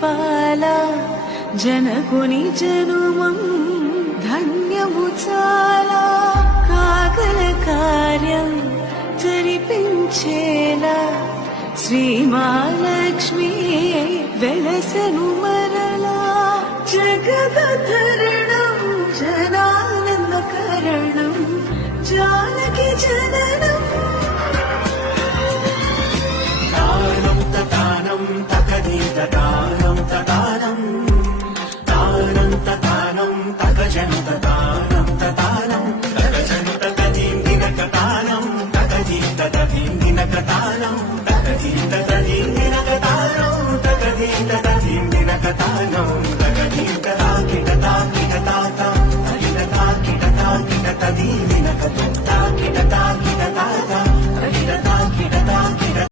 పాల జనకుని జనుమం ధన్యము చాలా కాగల కార్యం జరిపించేలా శ్రీ మహాలక్ష్మి వెలసెను మరలా జగదధరణం జనా